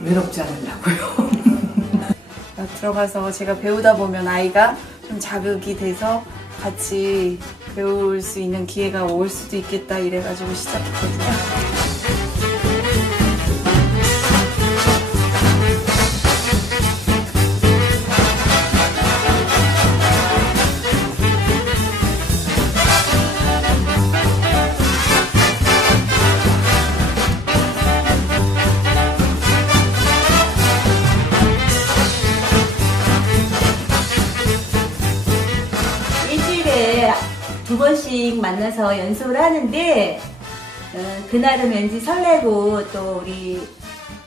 외롭지 않으려고요. 아, 들어가서 제가 배우다 보면 아이가 좀 자극이 돼서 같이 배울 수 있는 기회가 올 수도 있겠다 이래가지고 시작했거든요. 두 번씩 만나서 연습을 하는데 어, 그날은 왠지 설레고 또 우리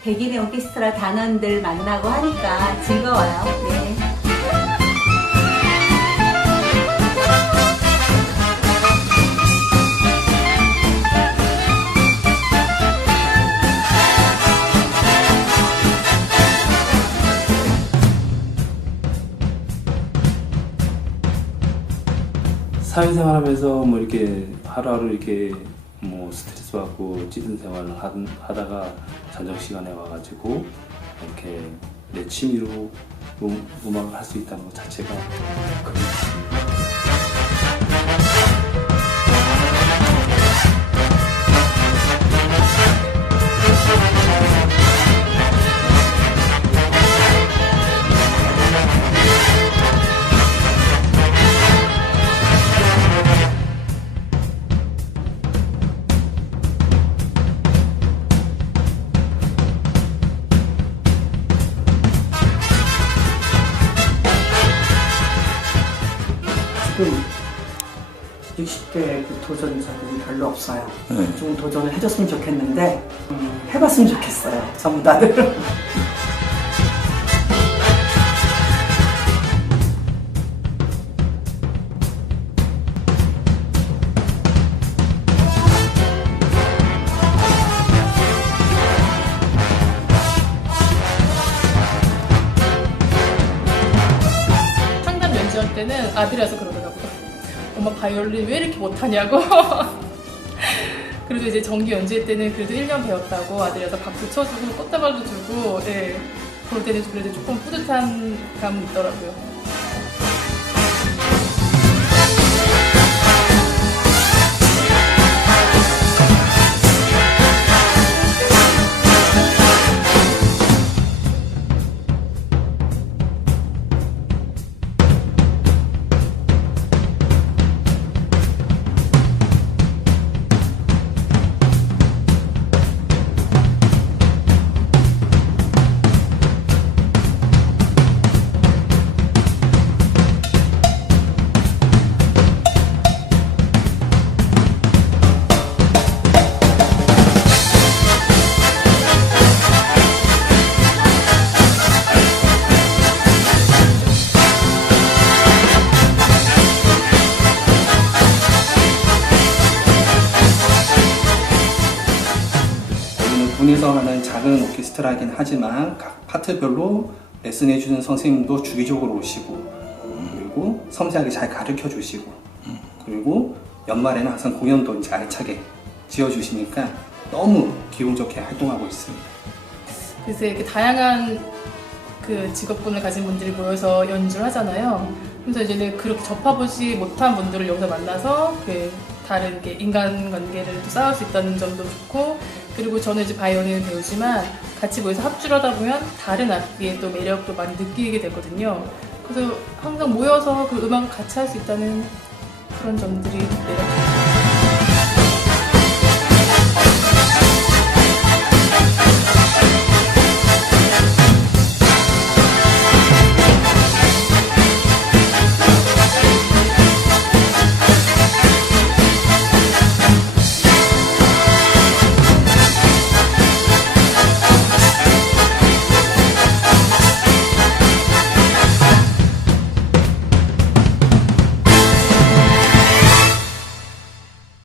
백인의 오케스트라 단원들 만나고 하니까 즐거워요. 네. 사회생활하면서 뭐 이렇게 하루하루 이렇게 뭐 스트레스 받고 찌든 생활을 하- 하다가 저녁 시간에 와가지고 이렇게 내 취미로 음, 음악을 할 수 있다는 것 자체가 큰 60대 그 도전자들이 별로 없어요. 좀 도전을 해줬으면 좋겠는데 음, 해봤으면 좋겠어요. 전부 다들. 상담 연주할 때는 아들이라서 그러더라고요. 엄마 바이올린 왜 이렇게 못하냐고. 그래도 이제 정규 연주회 때는 그래도 1년 배웠다고 아들이라서 박수 쳐주고 꽃다발도 주고, 예. 그럴 때는 그래도 조금 뿌듯한 감이 있더라고요. 여기는 군에서 하는 작은 오케스트라이긴 하지만 각 파트별로 레슨해주는 선생님도 주기적으로 오시고 그리고 섬세하게 잘 가르쳐 주시고 그리고 연말에는 항상 공연도 이제 알차게 지어 주시니까 너무 기분 좋게 활동하고 있습니다. 그래서 이렇게 다양한 그 직업군을 가진 분들이 모여서 연주를 하잖아요. 그래서 이제는 그렇게 접해보지 못한 분들을 여기서 만나서 그 다른 게 인간관계를 또 쌓을 수 있다는 점도 좋고 그리고 저는 이제 바이올린을 배우지만 같이 모여서 합주를 하다 보면 다른 악기의 또 매력도 많이 느끼게 되거든요. 그래서 항상 모여서 그 음악을 같이 할 수 있다는 그런 점들이 매력적이에요.